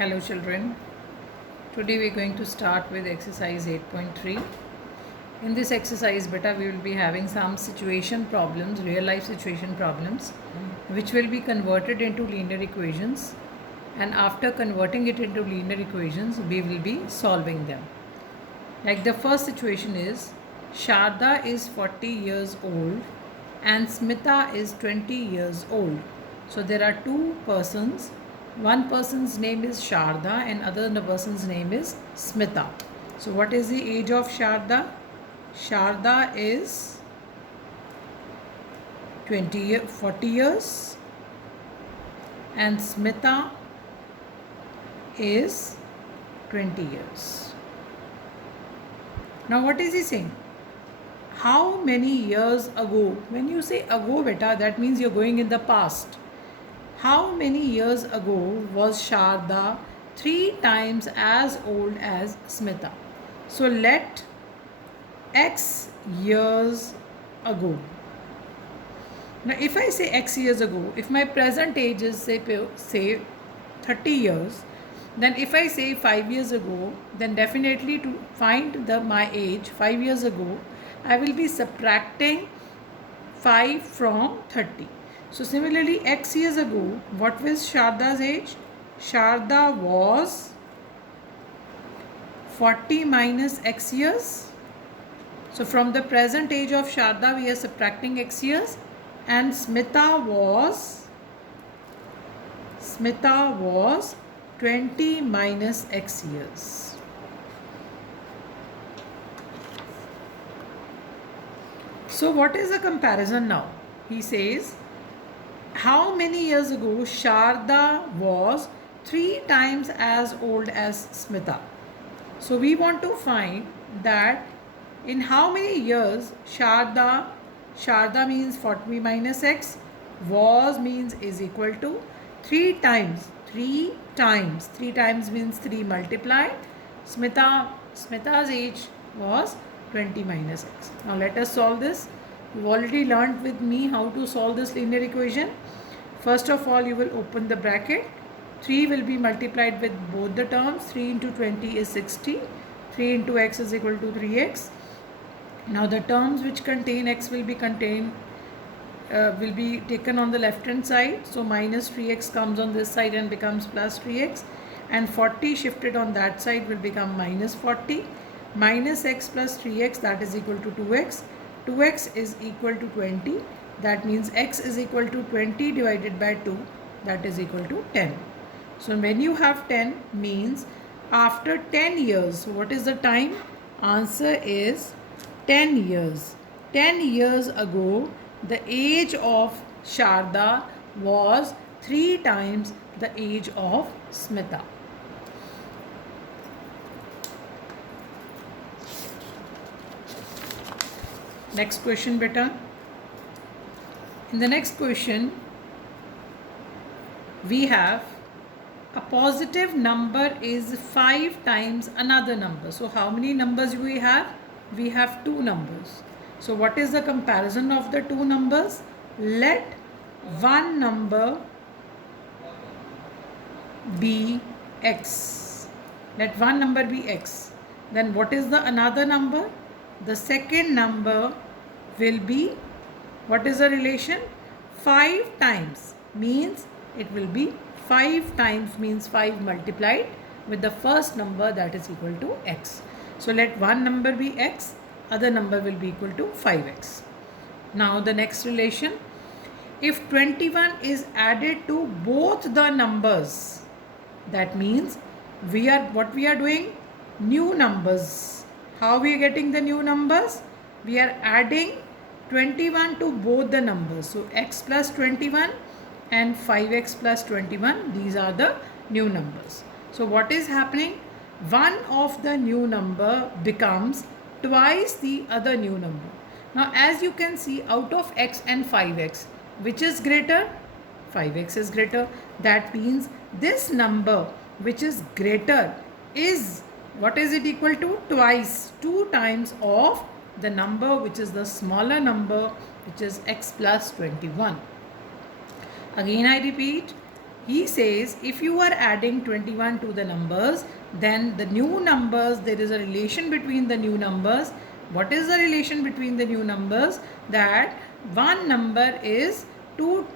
Hello children, today we are going to start with exercise 8.3. In this exercise beta we will be having some situation problems, real life situation problems which will be converted into linear equations, and after converting it into linear equations we will be solving them. Like the first situation is Sharda is 40 years old and Smita is 20 years old. So there are two persons. One person's name is Sharda and other person's name is Smita. So what is the age of Sharda? Sharda is 40 years and Smita is 20 years. Now what is he saying? How many years ago? When you say ago beta, that means you're going in the past. How many years ago was Sharda 3 times as old as Smita? So let x years ago. Now if I say x years ago, if my present age is say 30 years, then if I say 5 years ago, then definitely to find my age 5 years ago, I will be subtracting 5 from 30. So similarly, x years ago, what was Sharda's age? Sharda was 40 minus x years. So from the present age of Sharda, we are subtracting x years, and Smita was 20 minus x years. So what is the comparison now? He says, how many years ago Sharda was 3 times as old as Smita? So we want to find that in how many years Sharda means 40 minus x, was means is equal to 3 times. 3 times means 3 multiplied. Smita's age was 20 minus x. Now let us solve this. You've already learnt with me how to solve this linear equation. First of all, you will open the bracket. 3 will be multiplied with both the terms. 3 into 20 is 60. 3 into x is equal to 3x. Now the terms which contain x will be taken on the left hand side. So minus 3x comes on this side and becomes plus 3x. And 40 shifted on that side will become minus 40. Minus x plus 3x, that is equal to 2x. 2x is equal to 20. That means x is equal to 20 divided by 2. That is equal to 10. So when you have 10 means after 10 years. So what is the time? Answer is 10 years. 10 years ago, the age of Sharda was 3 times the age of Smita. Next question beta. In the next question, we have a positive number is 5 times another number. So how many numbers we have? We have 2 numbers. So what is the comparison of the 2 numbers? Let one number be x. Let one number be x. Then what is the another number? The second number will be, what is the relation? 5 times means it will be 5 times means 5 multiplied with the first number, that is equal to x. So let one number be x, other number will be equal to 5x. Now the next relation, if 21 is added to both the numbers, that means we are doing new numbers. How we are getting the new numbers? We are adding 21 to both the numbers. So x plus 21 and 5x plus 21, these are the new numbers. So what is happening? One of the new number becomes twice the other new number. Now as you can see, out of x and 5x, which is greater? 5x is greater. That means this number which is greater is, what is it equal to? Twice, 2 times of the number which is the smaller number, which is x plus 21. Again I repeat, He says if you are adding 21 to the numbers, then the new numbers, there is a relation between the new numbers. What is the relation between the new numbers? That one number is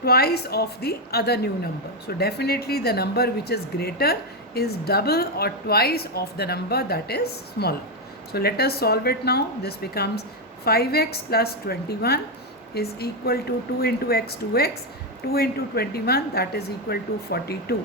twice of the other new number. So definitely the number which is greater is double or twice of the number that is smaller. So let us solve it now. This becomes 5x plus 21 is equal to 2 into x 2x. 2 into 21, that is equal to 42.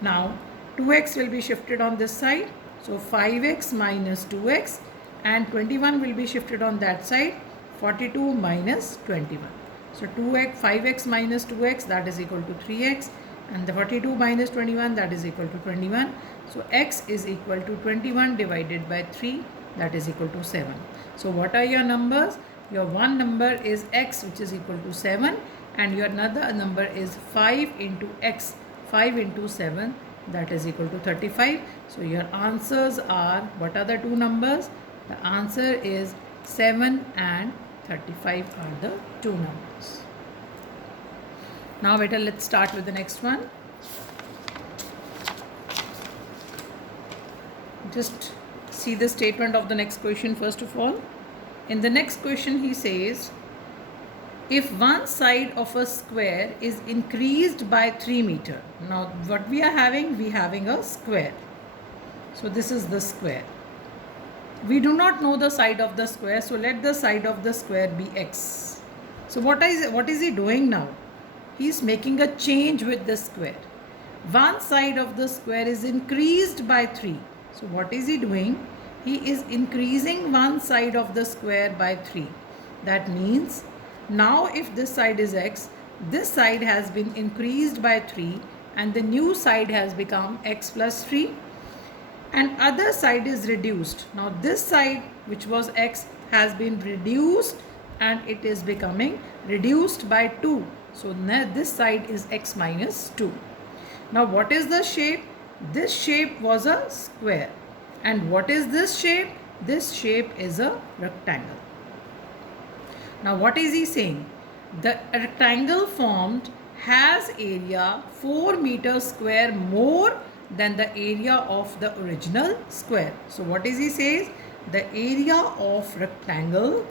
Now 2x will be shifted on this side, so 5x minus 2x, and 21 will be shifted on that side, 42 minus 21. So 5x minus 2x, that is equal to 3x, and the 42 minus 21, that is equal to 21. So x is equal to 21 divided by 3, that is equal to 7. So what are your numbers? Your one number is x, which is equal to 7, and your another number is 5 into x, 5 into 7, that is equal to 35. So your answers are, what are the two numbers? The answer is 7 and 35 are the two numbers. Now beta, let's start with the next one. Just see the statement of the next question first of all. In the next question he says, if one side of a square is increased by 3 meters. Now what we are having? We having a square. So this is the square. We do not know the side of the square, so let the side of the square be x. So what is he doing now? He is making a change with the square. One side of the square is increased by 3. So what is he doing? He is increasing one side of the square by 3. That means now if this side is x, this side has been increased by 3 and the new side has become x plus 3, and other side is reduced. Now this side which was x has been reduced and it is becoming reduced by 2. So now this side is x minus 2. Now what is the shape? This shape was a square. And what is this shape? This shape is a rectangle. Now what is he saying? The rectangle formed has area 4 meters square more than the area of the original square. So what is he says? The area of rectangle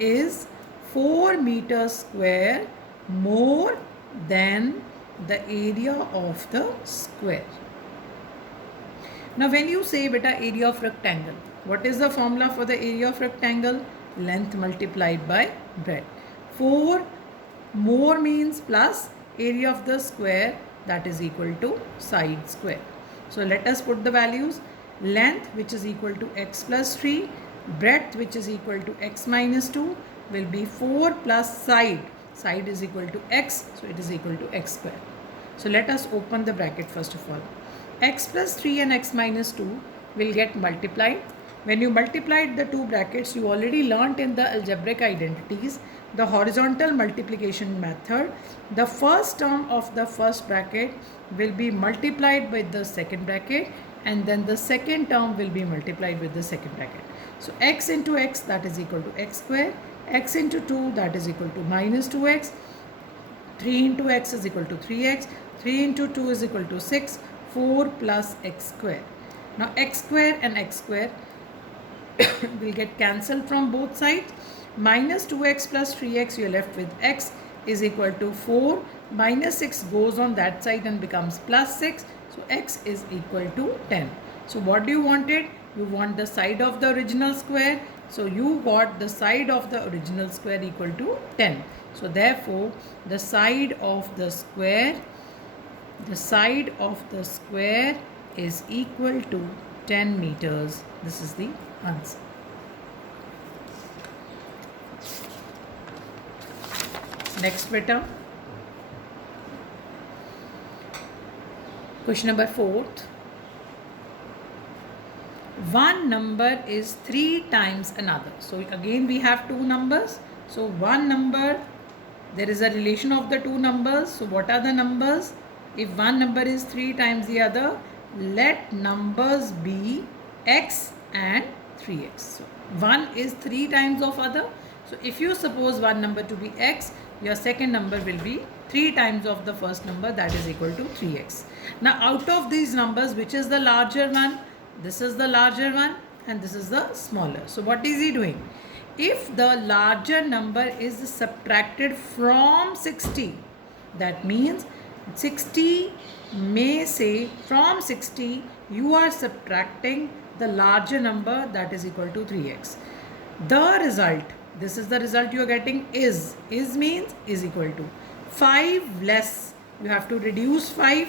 is 4 meters square more than the area of the square. Now when you say beta area of rectangle, what is the formula for the area of rectangle? Length multiplied by breadth. 4 more means plus area of the square, that is equal to side square. So let us put the values. Length, which is equal to x plus 3, breadth, which is equal to x minus 2, will be 4 plus side. Side is equal to x, so it is equal to x square. So let us open the bracket first of all. X plus 3 and x minus 2 will get multiplied. When you multiplied the two brackets, you already learnt in the algebraic identities the horizontal multiplication method. The first term of the first bracket will be multiplied with the second bracket, and then the second term will be multiplied with the second bracket. So x into x, that is equal to x square, x into 2, that is equal to minus 2x, 3 into x is equal to 3x, 3 into 2 is equal to 6, 4 plus x square. Now x square and x square will get cancelled from both sides. Minus 2x plus 3x, you are left with x is equal to 4. Minus 6 goes on that side and becomes plus 6. So x is equal to 10. So what do you wanted? You want the side of the original square. So you got the side of the original square equal to 10. So therefore the side of the square is equal to 10 meters. This is the answer. Next beta. Question number 4. One number is 3 times another. So again we have two numbers. So one number, there is a relation of the two numbers. So what are the numbers? If one number is 3 times the other, let numbers be x and 3x. So 1 is 3 times of other. So if you suppose one number to be x, your second number will be 3 times of the first number, that is equal to 3x. Now out of these numbers, which is the larger one? This is the larger one and this is the smaller. So what is he doing? If the larger number is subtracted from 60, that means 60 may say from 60 you are subtracting the larger number, that is equal to 3x. The result, this is the result you are getting, is means is equal to 5 less, you have to reduce 5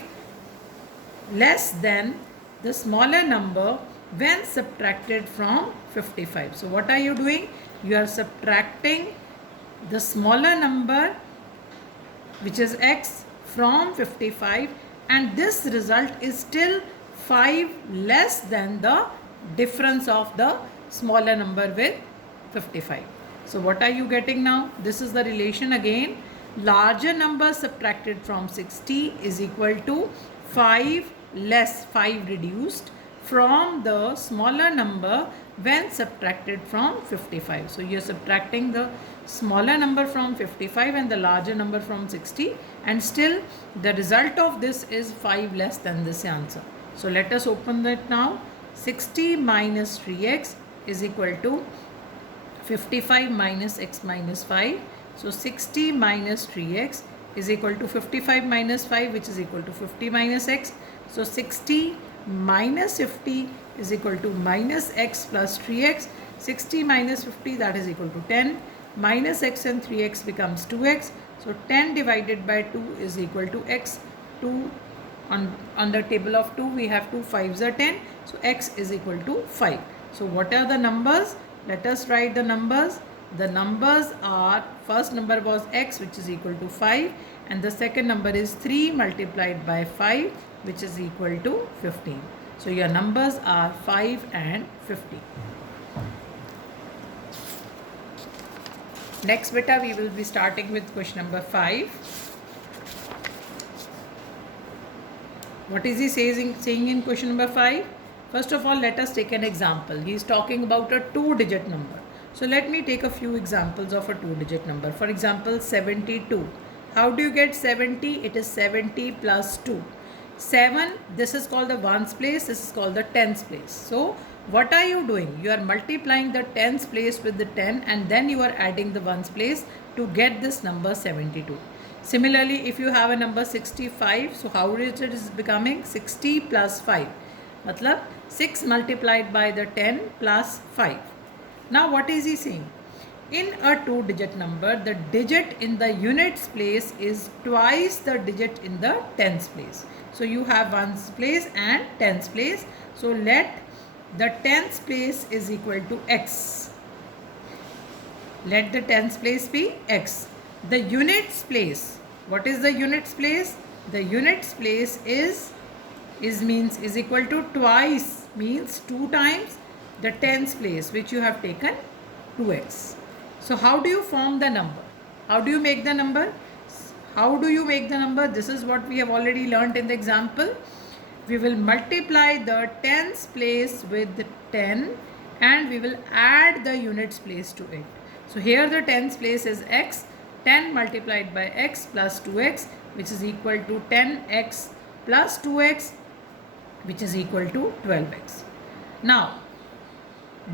less than the smaller number when subtracted from 55. So what are you doing? You are subtracting the smaller number, which is x, from 55, and this result is still 5 less than the difference of the smaller number with 55. So what are you getting now? This is the relation again. Larger number subtracted from 60 is equal to 5 less, 5 reduced from the smaller number when subtracted from 55. So you are subtracting the smaller number from 55 and the larger number from 60, and still the result of this is 5 less than this answer. So let us open that now. 60 minus 3x is equal to 55 minus x minus 5. So 60 minus 3x is equal to 55 minus 5, which is equal to 50 minus x. So 60 minus 50 is equal to minus x plus 3x. 60 minus 50, that is equal to 10. Minus x and 3x becomes 2x. So 10 divided by 2 is equal to x. 2 on the table of 2 we have 2 5s are 10. So x is equal to 5. So what are the numbers? Let us write the numbers. The numbers are, first number was x, which is equal to 5, and the second number is 3 multiplied by 5, which is equal to 15. So your numbers are 5 and 50. Next beta, we will be starting with question number 5. What is he saying in question number 5? First of all, let us take an example. He is talking about a 2-digit number. So let me take a few examples of a 2-digit number. For example, 72. How do you get 70? It is 70 plus 2. 7, this is called the ones place, this is called the tens place. So what are you doing? You are multiplying the tens place with the 10 and then you are adding the ones place to get this number 72. Similarly, if you have a number 65, so how is it becoming? 60 plus 5. Matlab 6 multiplied by the 10 plus 5. Now what is he saying? In a 2-digit number, the digit in the units place is twice the digit in the tens place. So you have ones place and tens place. So let the tens place is equal to x. Let the tens place be x. The units place, what is the units place? The units place is equal to twice, means 2 times the tens place, which you have taken 2x. So how do you form the number? How do you make the number? How do you make the number? This is what we have already learnt in the example. We will multiply the tens place with the 10 and we will add the units place to it. So here the tens place is x. 10 multiplied by x plus 2x, which is equal to 10x plus 2x, which is equal to 12x. Now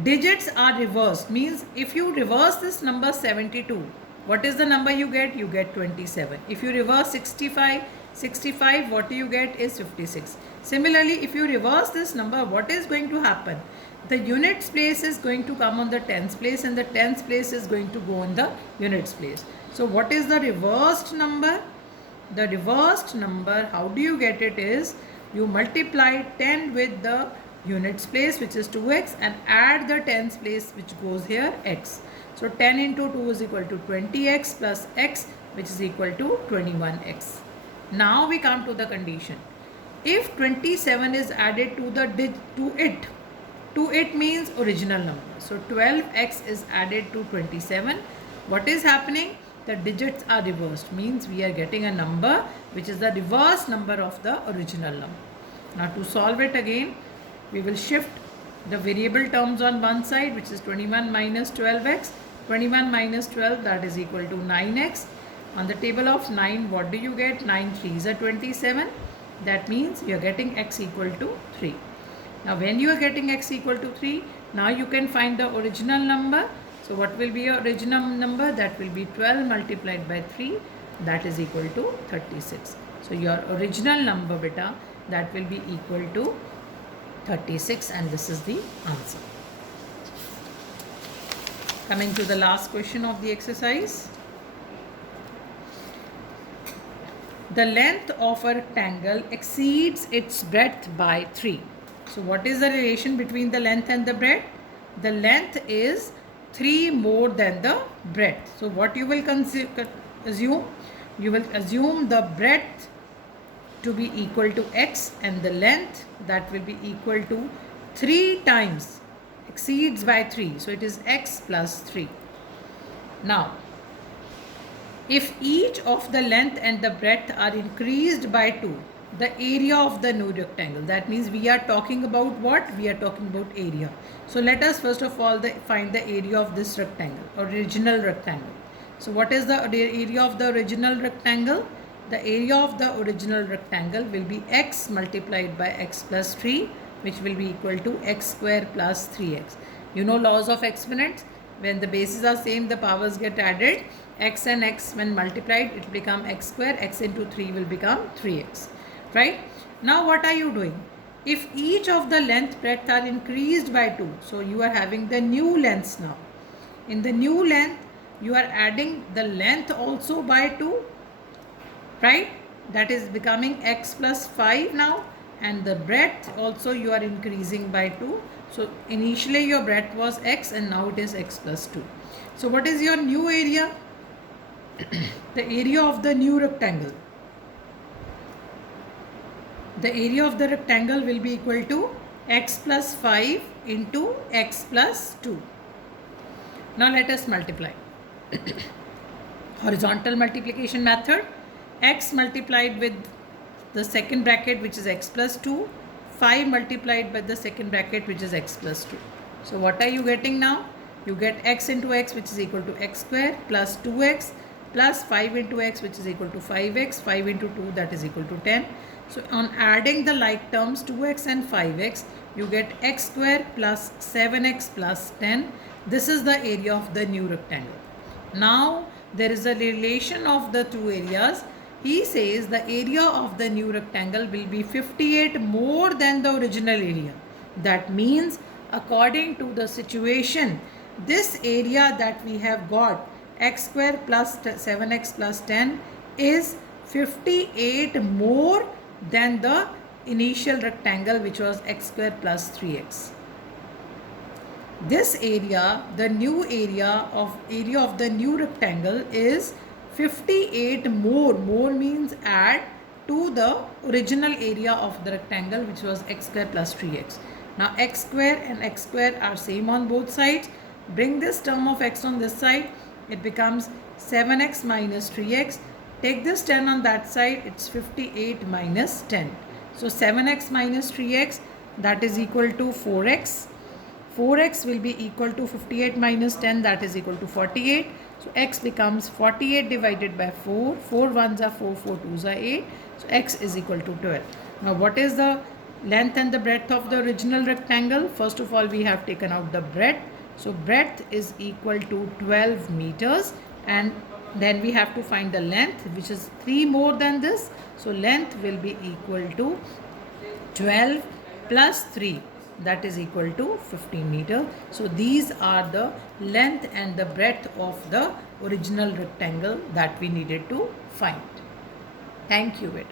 digits are reversed, means if you reverse this number 72, what is the number you get? You get 27. If you reverse 65, what do you get is 56. Similarly, if you reverse this number, what is going to happen? The units place is going to come on the tens place and the tens place is going to go on the units place. So what is the reversed number? The reversed number, how do you get it is, you multiply 10 with the units place, which is 2x, and add the tens place, which goes here, x. So 10 into 2 is equal to 20x plus x, which is equal to 21x. Now we come to the condition. If 27 is added to it means original number. So 12x is added to 27. What is happening? The digits are reversed, means we are getting a number which is the reverse number of the original number. Now to solve it again, we will shift the variable terms on one side, which is 21 minus 12x. 21 minus 12, that is equal to 9x. On the table of 9, what do you get? 9 3s are 27. That means you are getting x equal to 3. Now when you are getting x equal to 3, now you can find the original number. So what will be your original number? That will be 12 multiplied by 3. That is equal to 36. So your original number, beta, that will be equal to 36, and this is the answer. Coming to the last question of the exercise. The length of a rectangle exceeds its breadth by 3. So what is the relation between the length and the breadth? The length is 3 more than the breadth. So what you will assume? You will assume the breadth to be equal to x, and the length, that will be equal to 3 times exceeds by 3. So it is x plus 3. Now, if each of the length and the breadth are increased by 2, the area of the new rectangle, that means we are talking about what? We are talking about area. So let us first of all find the area of this rectangle, original rectangle. So what is the area of the original rectangle? The area of the original rectangle will be x multiplied by x plus 3, which will be equal to x square plus 3x. You know laws of exponents. When the bases are same, the powers get added. X and x when multiplied, it will become x square. X into 3 will become 3x. Right? Now what are you doing? If each of the length breadth are increased by 2, so you are having the new lengths now. In the new length, you are adding the length also by 2. Right? That is becoming x plus 5 now, and the breadth also you are increasing by 2. So initially your breadth was x, and now it is x plus 2. So what is your new area? The area of the new rectangle. The area of the rectangle will be equal to x plus 5 into x plus 2. Now let us multiply. Horizontal multiplication method. X multiplied with the second bracket, which is x plus 2, 5 multiplied by the second bracket, which is x plus 2. So what are you getting now? You get x into x, which is equal to x square, plus 2x, plus 5 into x, which is equal to 5x, 5 into 2, that is equal to 10. So on adding the like terms 2x and 5x, you get x square plus 7x plus 10. This is the area of the new rectangle. Now there is a relation of the two areas. He says the area of the new rectangle will be 58 more than the original area. That means according to the situation, this area that we have got, x square plus 7x plus 10, is 58 more than the initial rectangle, which was x square plus 3x. This area, the new area of the new rectangle, is 58 more. More means add to the original area of the rectangle, which was x square plus 3x. Now x square and x square are same on both sides. Bring this term of x on this side. It becomes 7x minus 3x. Take this 10 on that side. It's 58 minus 10. So 7x minus 3x, that is equal to 4x. 4x will be equal to 58 minus 10, that is equal to 48. So x becomes 48 divided by 4. 4 ones are 4, 4 twos are 8. So x is equal to 12. Now what is the length and the breadth of the original rectangle? First of all, we have taken out the breadth. So breadth is equal to 12 meters, and then we have to find the length, which is 3 more than this. So length will be equal to 12 plus 3. That is equal to 15 meter. So these are the length and the breadth of the original rectangle that we needed to find. Thank you.